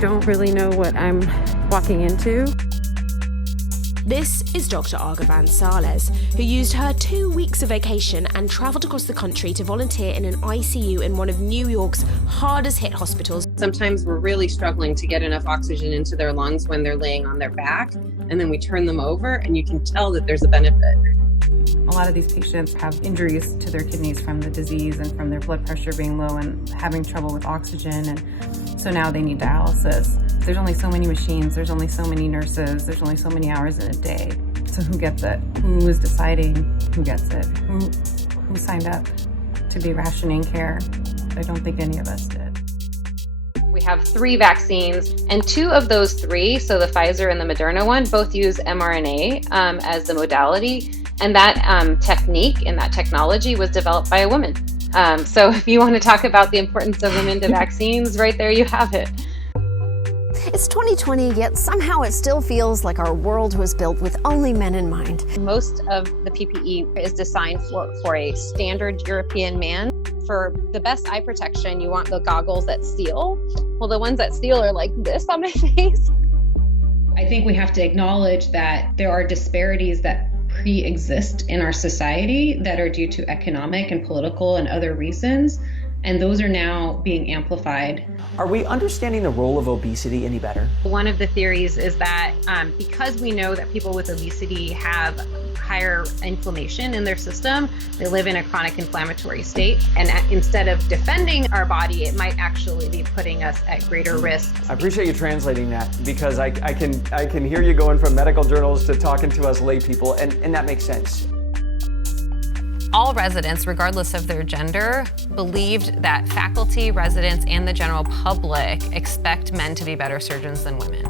don't really know what I'm walking into. This is Dr. Arghavan Salles, who used her 2 weeks of vacation and travelled across the country to volunteer in an ICU in one of New York's hardest hit hospitals. Sometimes we're really struggling to get enough oxygen into their lungs when they're laying on their back, and then we turn them over and you can tell that there's a benefit. A lot of these patients have injuries to their kidneys from the disease and from their blood pressure being low and having trouble with oxygen, and so now they need dialysis. There's only so many machines, there's only so many nurses, there's only so many hours in a day. So who gets it? Who is deciding who gets it? Who signed up to be rationing care? I don't think any of us did. We have 3 vaccines, and 2 of those 3, so the Pfizer and the Moderna one, both use mRNA as the modality. And that technique and that technology was developed by a woman. So if you want to talk about the importance of women to vaccines, right there you have it. It's 2020, yet somehow it still feels like our world was built with only men in mind. Most of the PPE is designed for a standard European man. For the best eye protection, you want the goggles that seal. Well, the ones that seal are like this on my face. I think we have to acknowledge that there are disparities that pre-exist in our society that are due to economic and political and other reasons, and those are now being amplified. Are we understanding the role of obesity any better? One of the theories is that because we know that people with obesity have higher inflammation in their system, they live in a chronic inflammatory state, and instead of defending our body, it might actually be putting us at greater risk. I appreciate you translating that, because I can hear you going from medical journals to talking to us lay people, and that makes sense. All residents, regardless of their gender, believed that faculty, residents, and the general public expect men to be better surgeons than women.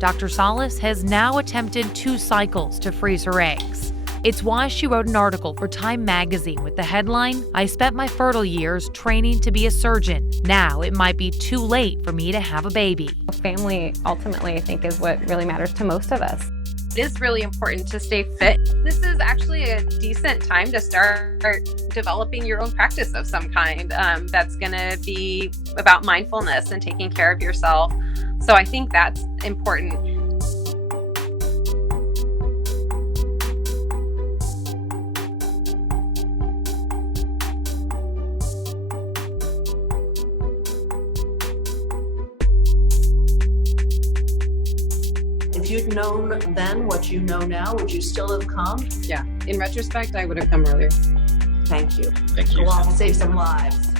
Dr. Salles has now attempted 2 cycles to freeze her eggs. It's why she wrote an article for Time magazine with the headline, "I spent my fertile years training to be a surgeon. Now it might be too late for me to have a baby." Family, ultimately, I think, is what really matters to most of us. It is really important to stay fit. This is actually a decent time to start developing your own practice of some kind that's going to be about mindfulness and taking care of yourself. So I think that's important. If you'd known then what you know now, would you still have come? Yeah. In retrospect, I would have come earlier. Thank you. Thank you. Go off and save some lives.